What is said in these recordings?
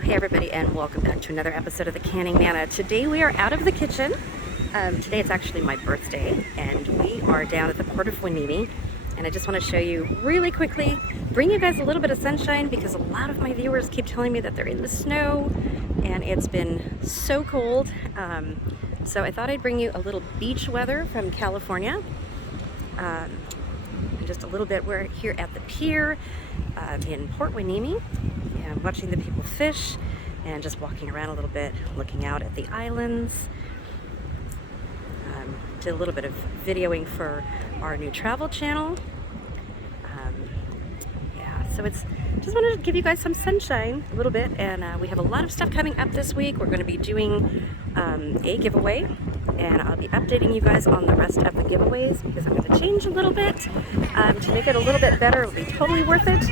Well, hey everybody, and welcome back to another episode of the Canning Nana. Today we are out of the kitchen. Today it's actually my birthday, and we are down at the Port of Hueneme. And I just want to show you really quickly, bring you guys a little bit of sunshine because a lot of my viewers keep telling me that they're in the snow and it's been so cold. So I thought I'd bring you a little beach weather from California. Just a little bit, we're here at the pier in Port Hueneme, and watching the people fish and just walking around a little bit, looking out at the islands. Did a little bit of videoing for our new travel channel. So it's just wanted to give you guys some sunshine a little bit, and we have a lot of stuff coming up this week. We're going to be doing a giveaway, and I'll be updating you guys on the rest of the giveaways because I'm going to change a little bit to make it a little bit better. It'll be totally worth it.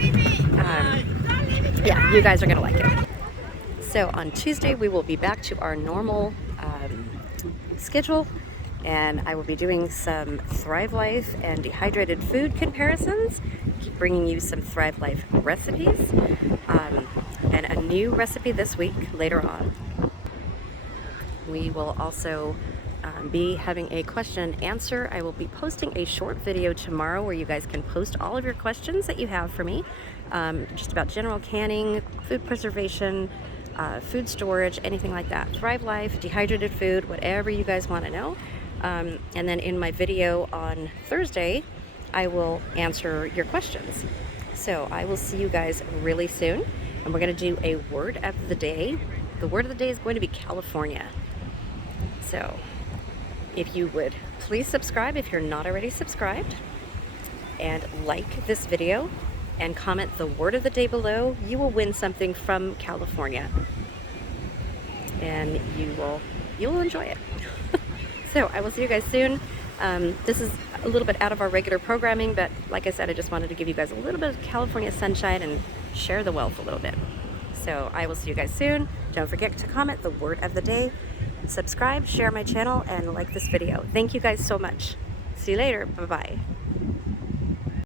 Yeah, you guys are going to like it. So on Tuesday we will be back to our normal schedule, and I will be doing some Thrive Life and dehydrated food comparisons, keep bringing you some Thrive Life recipes, and a new recipe this week later on. We will also be having a question and answer. I will be posting a short video tomorrow where you guys can post all of your questions that you have for me, just about general canning, food preservation, food storage, anything like that. Thrive Life, dehydrated food, whatever you guys want to know. And then in my video on Thursday, I will answer your questions. So I will see you guys really soon, and we're going to do a word of the day. The word of the day is going to be California. So if you would please subscribe if you're not already subscribed, and like this video and comment the word of the day below, you will win something from California, and you will enjoy it. So I will see you guys soon. This is a little bit out of our regular programming, but like I said, I just wanted to give you guys a little bit of California sunshine and share the wealth a little bit. So I will see you guys soon. Don't forget to comment the word of the day, subscribe, share my channel, and like this video. Thank you guys so much. See you later. Bye-bye.